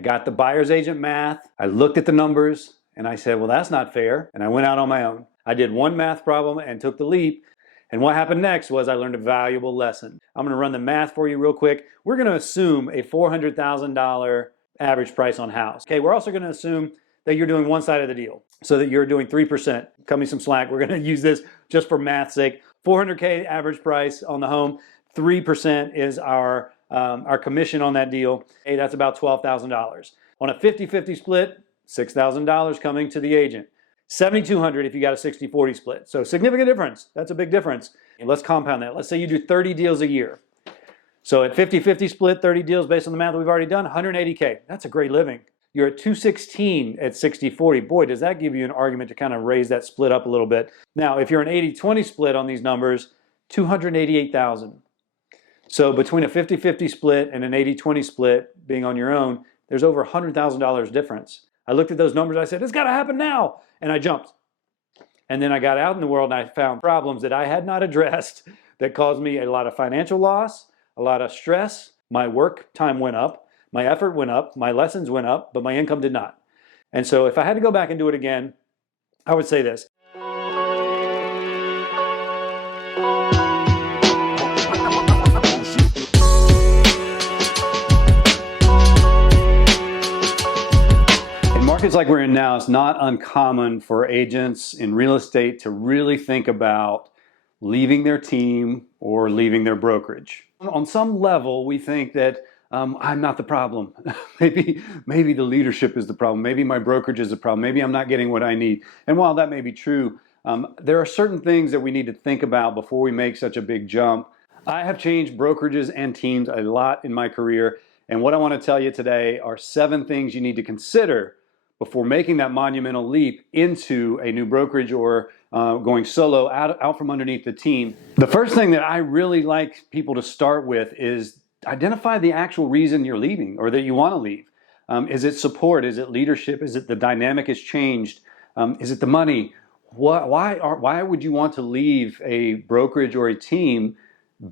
I got the buyer's agent math. I looked at the numbers and I said, well, that's not fair. And I went out on my own. I did one math problem and took the leap. And what happened next was I learned a valuable lesson. I'm going to run the math for you real quick. We're going to assume a $400,000 average price on house. Okay, we're also going to assume that you're doing one side of the deal so that you're doing 3%. Cut me some slack. We're going to use this just for math's sake. 400K average price on the home. 3% is our commission on that deal. Hey, that's about $12,000. On a 50-50 split, $6,000 coming to the agent. $7,200 if you got a 60-40 split. So significant difference. That's a big difference. And let's compound that. Let's say you do 30 deals a year. So at 50-50 split, 30 deals based on the math we've already done, 180K. That's a great living. You're at 216 at 60-40. Boy, does that give you an argument to kind of raise that split up a little bit. Now, if you're an 80-20 split on these numbers, $288,000. So between a 50-50 split and an 80-20 split being on your own, there's over $100,000 difference. I looked at those numbers, I said, it's got to happen now. And I jumped. And then I got out in the world and I found problems that I had not addressed that caused me a lot of financial loss, a lot of stress. My work time went up, my effort went up, my lessons went up, but my income did not. And so if I had to go back and do it again, I would say this. Markets like we're in now, it's not uncommon for agents in real estate to really think about leaving their team or leaving their brokerage. On some level, we think that I'm not the problem. maybe the leadership is the problem. Maybe my brokerage is the problem. Maybe I'm not getting what I need. And while that may be true, there are certain things that we need to think about before we make such a big jump. I have changed brokerages and teams a lot in my career. And what I want to tell you today are 7 things you need to consider before making that monumental leap into a new brokerage or going solo out from underneath the team. The first thing that I really like people to start with is identify the actual reason you're leaving or that you want to leave. Is it support? Is it leadership? Is it the dynamic has changed? Is it the money? Why would you want to leave a brokerage or a team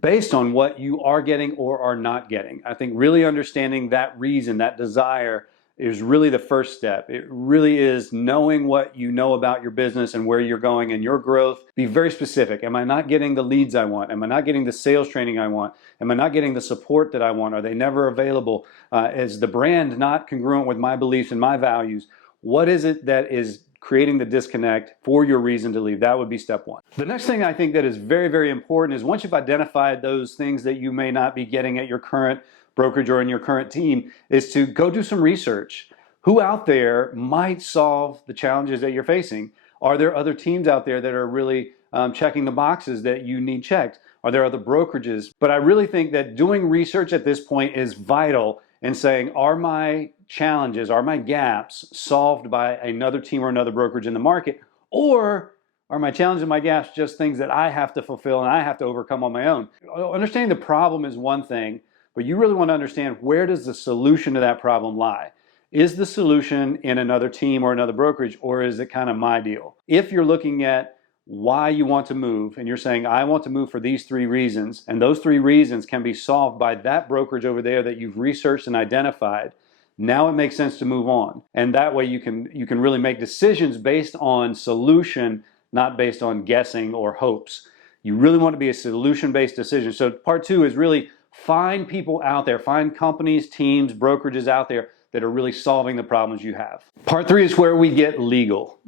based on what you are getting or are not getting? I think really understanding that reason, that desire, is really the first step. It really is knowing what you know about your business and where you're going and your growth. Be very specific. Am I not getting the leads I want? Am I not getting the sales training I want? Am I not getting the support that I want? Are they never available? Is the brand not congruent with my beliefs and my values? What is it that is creating the disconnect for your reason to leave? That would be step 1. The next thing I think that is very, very important is once you've identified those things that you may not be getting at your current brokerage or in your current team, is to go do some research. Who out there might solve the challenges that you're facing? Are there other teams out there that are really checking the boxes that you need checked? Are there other brokerages? But I really think that doing research at this point is vital in saying, are my challenges, are my gaps solved by another team or another brokerage in the market? Or are my challenges and my gaps just things that I have to fulfill and I have to overcome on my own? Understanding the problem is one thing, but you really want to understand, where does the solution to that problem lie? Is the solution in another team or another brokerage, or is it kind of my deal? If you're looking at why you want to move and you're saying, I want to move for these 3 reasons, and those 3 reasons can be solved by that brokerage over there that you've researched and identified, now it makes sense to move on. And that way you can really make decisions based on solution, not based on guessing or hopes. You really want to be a solution-based decision. So part 2 is really find people out there, find companies, teams, brokerages out there that are really solving the problems you have. Part 3 is where we get legal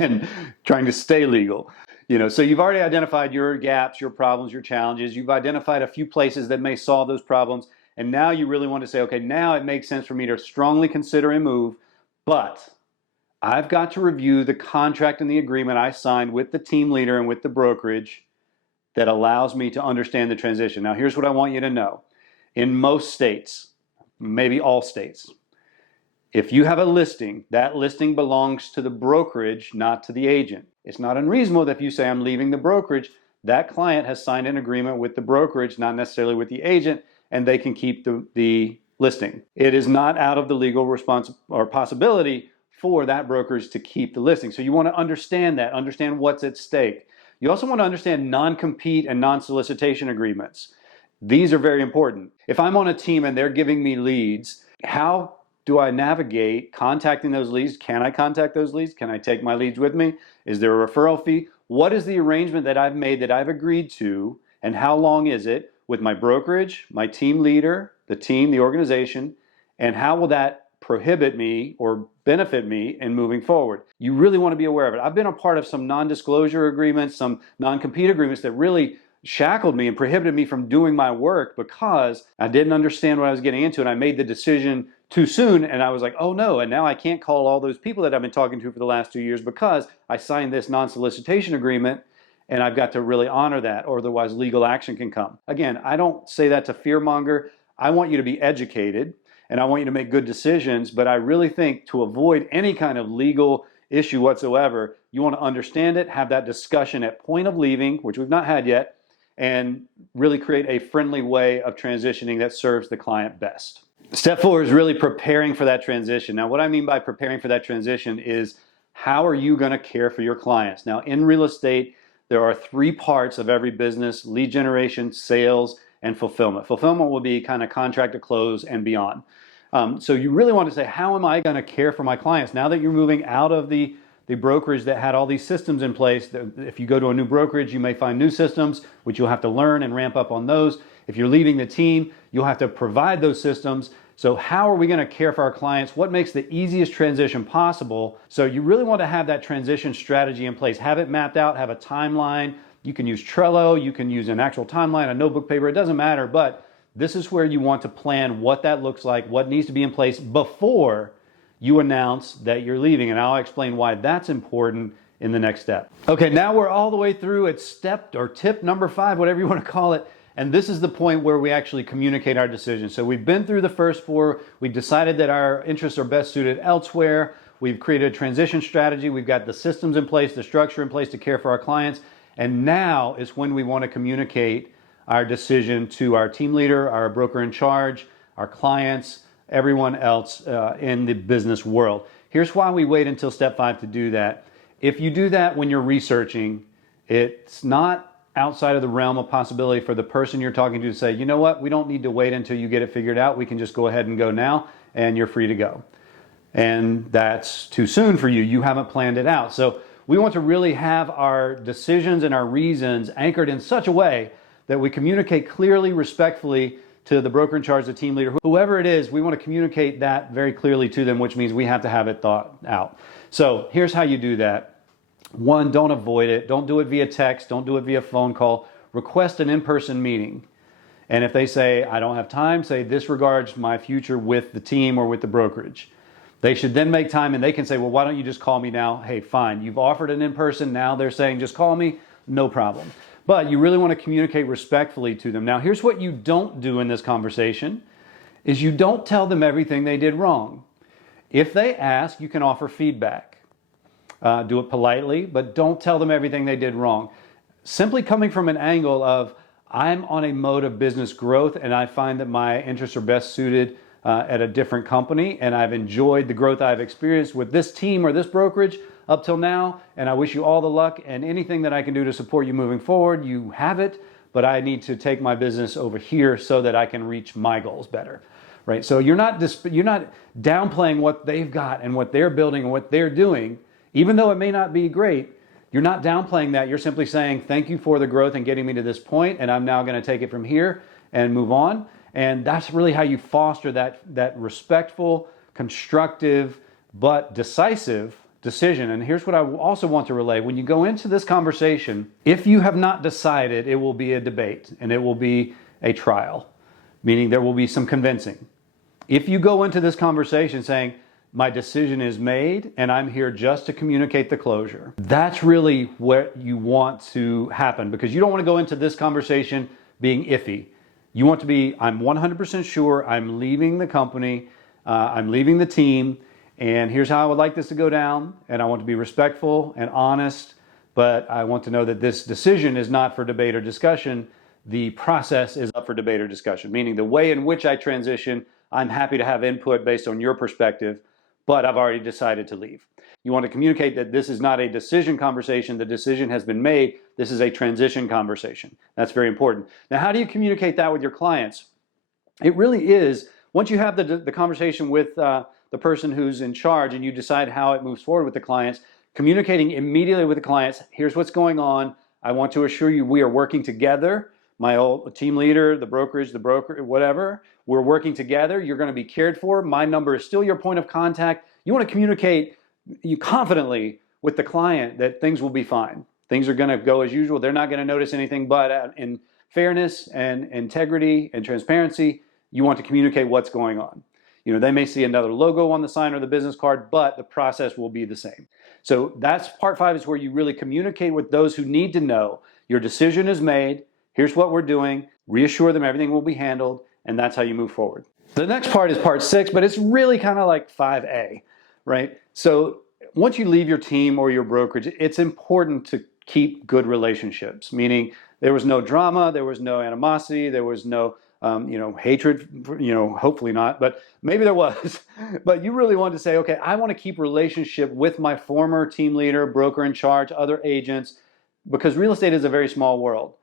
and trying to stay legal. So you've already identified your gaps, your problems, your challenges. You've identified a few places that may solve those problems. And now you really want to say, okay, now it makes sense for me to strongly consider a move, but I've got to review the contract and the agreement I signed with the team leader and with the brokerage that allows me to understand the transition. Now, here's what I want you to know. In most states, maybe all states, if you have a listing, that listing belongs to the brokerage, not to the agent. It's not unreasonable that if you say, I'm leaving the brokerage, that client has signed an agreement with the brokerage, not necessarily with the agent, and they can keep the listing. It is not out of the legal response or possibility for that brokerage to keep the listing. So you want to understand that, understand what's at stake. You also want to understand non-compete and non-solicitation agreements. These are very important. If I'm on a team and they're giving me leads, how do I navigate contacting those leads? Can I contact those leads? Can I take my leads with me? Is there a referral fee? What is the arrangement that I've made, that I've agreed to, and how long is it with my brokerage, my team leader, the team, the organization, and how will that prohibit me or benefit me in moving forward? You really want to be aware of it. I've been a part of some non-disclosure agreements, some non-compete agreements that really shackled me and prohibited me from doing my work because I didn't understand what I was getting into, and I made the decision too soon, and I was like, oh no, and now I can't call all those people that I've been talking to for the last 2 years because I signed this non-solicitation agreement, and I've got to really honor that, or otherwise legal action can come. Again, I don't say that to fearmonger. I want you to be educated, and I want you to make good decisions, but I really think to avoid any kind of legal issue whatsoever, you want to understand it, have that discussion at point of leaving, which we've not had yet, and really create a friendly way of transitioning that serves the client best. Step 4 is really preparing for that transition. Now, what I mean by preparing for that transition is how are you going to care for your clients? Now, in real estate, there are 3 parts of every business: lead generation, sales, and fulfillment. Fulfillment will be kind of contract to close and beyond. So you really want to say, how am I going to care for my clients? Now that you're moving out of the brokerage that had all these systems in place, if you go to a new brokerage, you may find new systems, which you'll have to learn and ramp up on those. If you're leaving the team, you'll have to provide those systems. So how are we going to care for our clients? What makes the easiest transition possible? So you really want to have that transition strategy in place. Have it mapped out, have a timeline. You can use Trello, you can use an actual timeline, a notebook paper, it doesn't matter, but this is where you want to plan what that looks like, what needs to be in place before you announce that you're leaving. And I'll explain why that's important in the next step. Okay, now we're all the way through at step or tip number 5, whatever you want to call it. And this is the point where we actually communicate our decision. So we've been through the first 4. We've decided that our interests are best suited elsewhere. We've created a transition strategy. We've got the systems in place, the structure in place to care for our clients. And now is when we want to communicate our decision to our team leader, our broker in charge, our clients, everyone else in the business world. Here's why we wait until step 5 to do that. If you do that when you're researching, it's not outside of the realm of possibility for the person you're talking to say, you know what, we don't need to wait until you get it figured out. We can just go ahead and go now, and you're free to go. And that's too soon for you. You haven't planned it out. So we want to really have our decisions and our reasons anchored in such a way that we communicate clearly, respectfully to the broker in charge, the team leader, whoever it is. We want to communicate that very clearly to them, which means we have to have it thought out. So here's how you do that. 1, don't avoid it. Don't do it via text. Don't do it via phone call. Request an in-person meeting. And if they say, I don't have time, say, this regards my future with the team or with the brokerage. They should then make time, and they can say, well, why don't you just call me now? Hey, fine. You've offered an in-person. Now they're saying, just call me. No problem. But you really want to communicate respectfully to them. Now, here's what you don't do in this conversation, is you don't tell them everything they did wrong. If they ask, you can offer feedback. Do it politely, but don't tell them everything they did wrong. Simply coming from an angle of, I'm on a mode of business growth, and I find that my interests are best suited at a different company, and I've enjoyed the growth I've experienced with this team or this brokerage up till now, and I wish you all the luck, and anything that I can do to support you moving forward, you have it, but I need to take my business over here so that I can reach my goals better, right? So you're not downplaying what they've got and what they're building and what they're doing, even though it may not be great. You're not downplaying that. You're simply saying, thank you for the growth and getting me to this point, and I'm now going to take it from here and move on. And that's really how you foster that respectful, constructive, but decisive decision. And here's what I also want to relay. When you go into this conversation, if you have not decided, it will be a debate and it will be a trial, meaning there will be some convincing. If you go into this conversation saying, my decision is made and I'm here just to communicate the closure, that's really what you want to happen, because you don't want to go into this conversation being iffy. You want to be, I'm 100% sure I'm leaving the company, I'm leaving the team, and here's how I would like this to go down, and I want to be respectful and honest, but I want to know that this decision is not for debate or discussion. The process is up for debate or discussion, meaning the way in which I transition, I'm happy to have input based on your perspective, but I've already decided to leave. You want to communicate that this is not a decision conversation. The decision has been made. This is a transition conversation. That's very important. Now, how do you communicate that with your clients? It really is, once you have the conversation with the person who's in charge and you decide how it moves forward with the clients, communicating immediately with the clients, here's what's going on. I want to assure you we are working together. My old team leader, the brokerage, the broker, whatever, we're working together. You're going to be cared for. My number is still your point of contact. You want to communicate you confidently with the client that things will be fine. Things are going to go as usual. They're not going to notice anything, but in fairness and integrity and transparency, you want to communicate what's going on. You know, they may see another logo on the sign or the business card, but the process will be the same. So that's part 5, is where you really communicate with those who need to know your decision is made. Here's what we're doing. Reassure them everything will be handled, and that's how you move forward. The next part is part 6, but it's really kind of like 5A, right? So once you leave your team or your brokerage, it's important to keep good relationships, meaning there was no drama, there was no animosity, there was no hatred, hopefully not, but maybe there was. But you really want to say, okay, I want to keep relationship with my former team leader, broker in charge, other agents, because real estate is a very small world,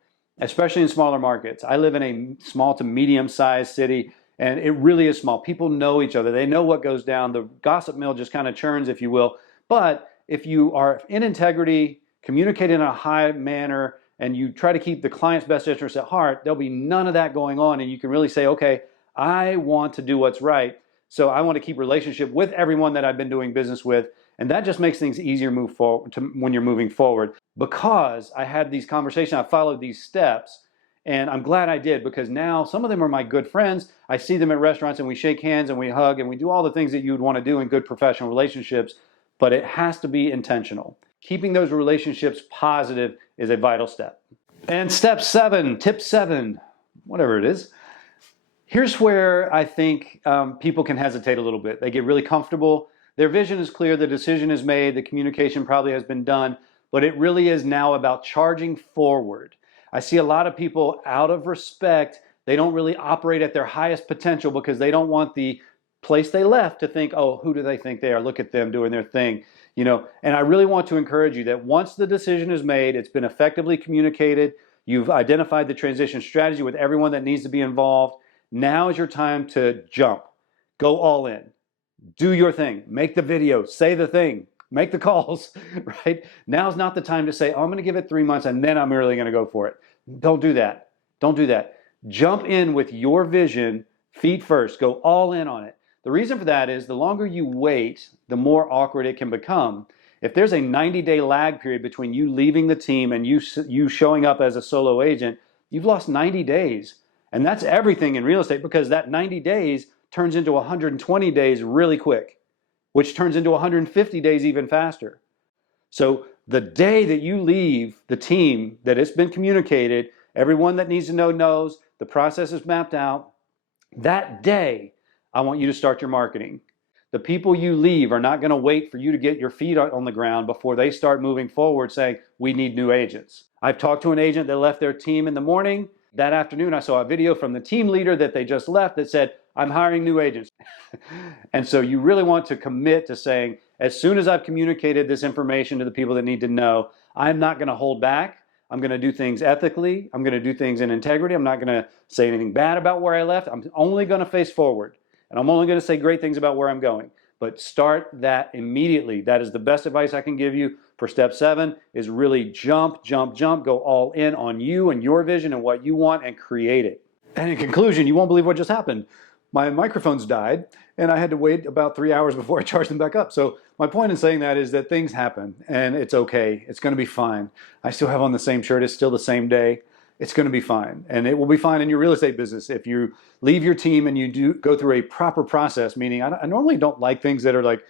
especially in smaller markets. I live in a small to medium-sized city, and it really is small. People know each other. They know what goes down. The gossip mill just kind of churns, if you will. But if you are in integrity, communicate in a high manner, and you try to keep the client's best interest at heart, there'll be none of that going on, and you can really say, okay, I want to do what's right, so I want to keep relationship with everyone that I've been doing business with, and that just makes things easier move forward when you're moving forward. Because I had these conversations, I followed these steps, and I'm glad I did, because now some of them are my good friends. I see them at restaurants, and we shake hands, and we hug, and we do all the things that you would want to do in good professional relationships, but it has to be intentional. Keeping those relationships positive is a vital step. And step 7, tip 7, whatever it is, here's where I think people can hesitate a little bit. They get really comfortable. Their vision is clear, the decision is made, the communication probably has been done, but it really is now about charging forward. I see a lot of people, out of respect, they don't really operate at their highest potential because they don't want the place they left to think, oh, who do they think they are? Look at them doing their thing. And I really want to encourage you that once the decision is made, it's been effectively communicated, you've identified the transition strategy with everyone that needs to be involved, now is your time to jump. Go all in. Do your thing. Make the video. Say the thing. Make the calls, right? Now's not the time to say, oh, I'm going to give it 3 months and then I'm really going to go for it. Don't do that. Don't do that. Jump in with your vision, feet first. Go all in on it. The reason for that is the longer you wait, the more awkward it can become. If there's a 90-day lag period between you leaving the team and you showing up as a solo agent, you've lost 90 days. And that's everything in real estate, because that 90 days turns into 120 days really quick, which turns into 150 days even faster. So the day that you leave the team, that it's been communicated, everyone that needs to know knows, the process is mapped out, that day, I want you to start your marketing. The people you leave are not going to wait for you to get your feet on the ground before they start moving forward saying, we need new agents. I've talked to an agent that left their team in the morning. That afternoon, I saw a video from the team leader that they just left that said, I'm hiring new agents. And so you really want to commit to saying, as soon as I've communicated this information to the people that need to know, I'm not going to hold back. I'm going to do things ethically. I'm going to do things in integrity. I'm not going to say anything bad about where I left. I'm only going to face forward. And I'm only going to say great things about where I'm going. But start that immediately. That is the best advice I can give you for step 7, is really jump, jump, jump. Go all in on you and your vision and what you want and create it. And in conclusion, you won't believe what just happened. My microphones died and I had to wait about 3 hours before I charged them back up. So my point in saying that is that things happen and it's okay. It's going to be fine. I still have on the same shirt. It's still the same day. It's going to be fine. And it will be fine in your real estate business. If you leave your team and you do go through a proper process, meaning I normally don't like things that are like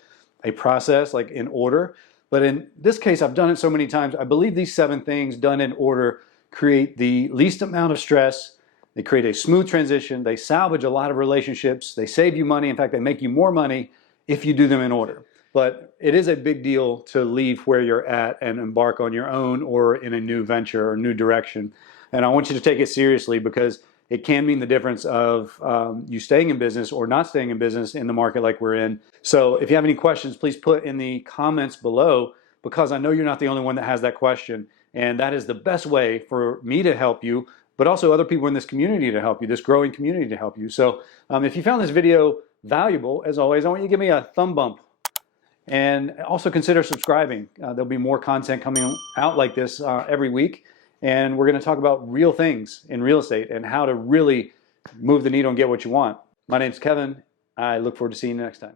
a process, like in order. But in this case, I've done it so many times. I believe these 7 things done in order create the least amount of stress. They create a smooth transition. They salvage a lot of relationships. They save you money. In fact, they make you more money if you do them in order. But it is a big deal to leave where you're at and embark on your own or in a new venture or new direction. And I want you to take it seriously, because it can mean the difference of you staying in business or not staying in business in the market like we're in. So if you have any questions, please put in the comments below, because I know you're not the only one that has that question. And that is the best way for me to help you, but also other people in this community to help you, this growing community to help you. So if you found this video valuable, as always, I want you to give me a thumb bump. And also consider subscribing. There'll be more content coming out like this every week. And we're going to talk about real things in real estate and how to really move the needle and get what you want. My name's Kevin. I look forward to seeing you next time.